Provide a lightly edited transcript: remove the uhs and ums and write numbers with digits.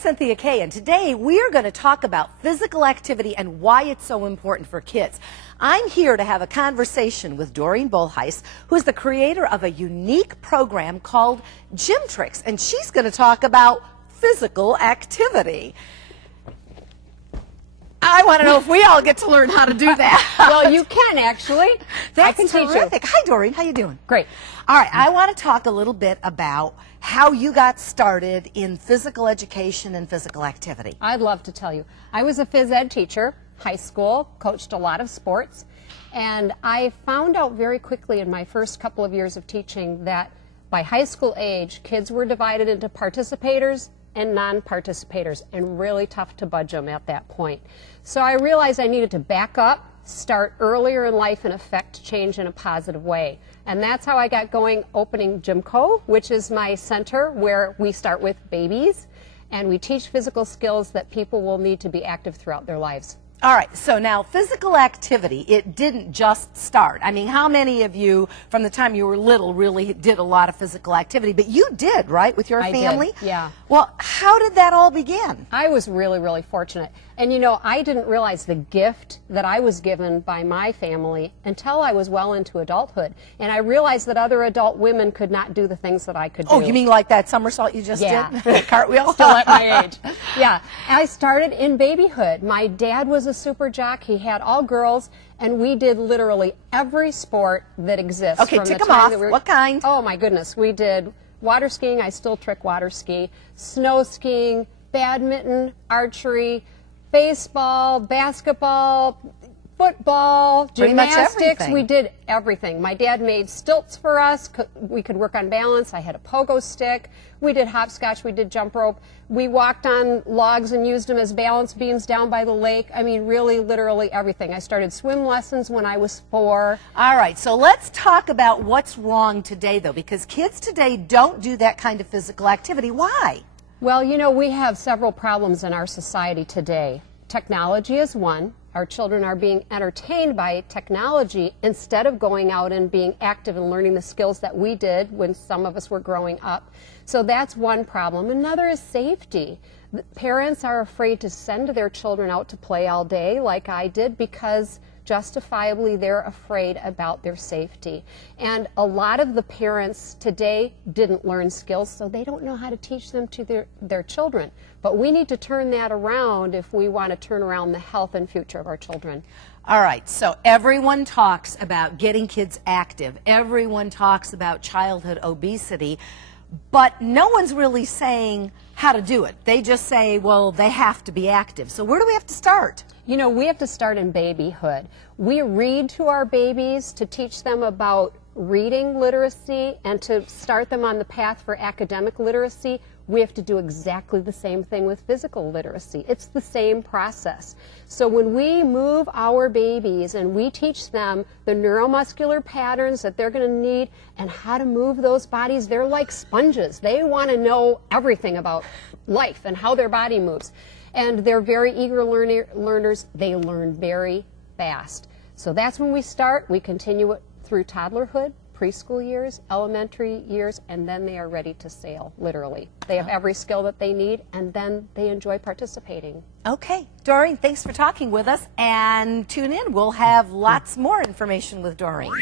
Cynthia Kay, and today we are going to talk about physical activity and why it's so important for kids. I'm here to have a conversation with Doreen Bolhuis, who is the creator of a unique program called Gymtrix, and she's going to talk about physical activity. I want to know if we all get to learn how to do that. Well, you can actually. That's I can terrific. teach you. Hi, Doreen. How you doing? Great. All right. I want to talk a little bit about how you got started in physical education and physical activity. I'd love to tell you. I was a phys ed teacher, high school, coached a lot of sports, and I found out very quickly in my first couple of years of teaching that by high school age, kids were divided into participators and non-participators, and really tough to budge them at that point. So I realized I needed to back up, start earlier in life, and affect change in a positive way. And that's how I got going, opening Gymco, which is my center where we start with babies, and we teach physical skills that people will need to be active throughout their lives. All right, so now physical activity, it didn't just start. I mean, how many of you from the time you were little really did a lot of physical activity? But you did, right, with your family? I did, yeah. Well, how did that all begin? I was really, really fortunate. And you know, I didn't realize the gift that I was given by my family until I was well into adulthood. And I realized that other adult women could not do the things that I could do. Oh, you mean like that somersault you just did? Cartwheel? Still at my age. Yeah. I started in babyhood. My dad was a super jock. He had all girls, and we did literally every sport that exists. Okay, tick them off. What kind? Oh, my goodness. We did water skiing. I still trick water ski. Snow skiing, badminton, archery, baseball, basketball, football, gymnastics. We did everything. My dad made stilts for us. We could work on balance. I had a pogo stick. We did hopscotch. We did jump rope. We walked on logs and used them as balance beams down by the lake. I mean, really, literally everything. I started swim lessons when I was 4. All right, so let's talk about what's wrong today, though, because kids today don't do that kind of physical activity. Why? Well, you know, we have several problems in our society today. Technology is one. Our children are being entertained by technology instead of going out and being active and learning the skills that we did when some of us were growing up. So that's one problem. Another is safety. Parents are afraid to send their children out to play all day like I did because justifiably they're afraid about their safety. And a lot of the parents today didn't learn skills, so they don't know how to teach them to their children. But we need to turn that around if we want to turn around the health and future of our children. All right, so everyone talks about getting kids active. Everyone talks about childhood obesity, but no one's really saying how to do it. They just say, well, they have to be active. So where do we have to start? You know, we have to start in babyhood. We read to our babies to teach them about reading literacy and to start them on the path for academic literacy. We have to do exactly the same thing with physical literacy. It's the same process. So when we move our babies and we teach them the neuromuscular patterns that they're going to need and how to move those bodies, they're like sponges. They want to know everything about life and how their body moves. And they're very eager learners. They learn very fast. So that's when we start. We continue it through toddlerhood, preschool years, elementary years, and then they are ready to sail, literally. They have every skill that they need, and then they enjoy participating. Okay. Doreen, thanks for talking with us, and tune in. We'll have lots more information with Doreen.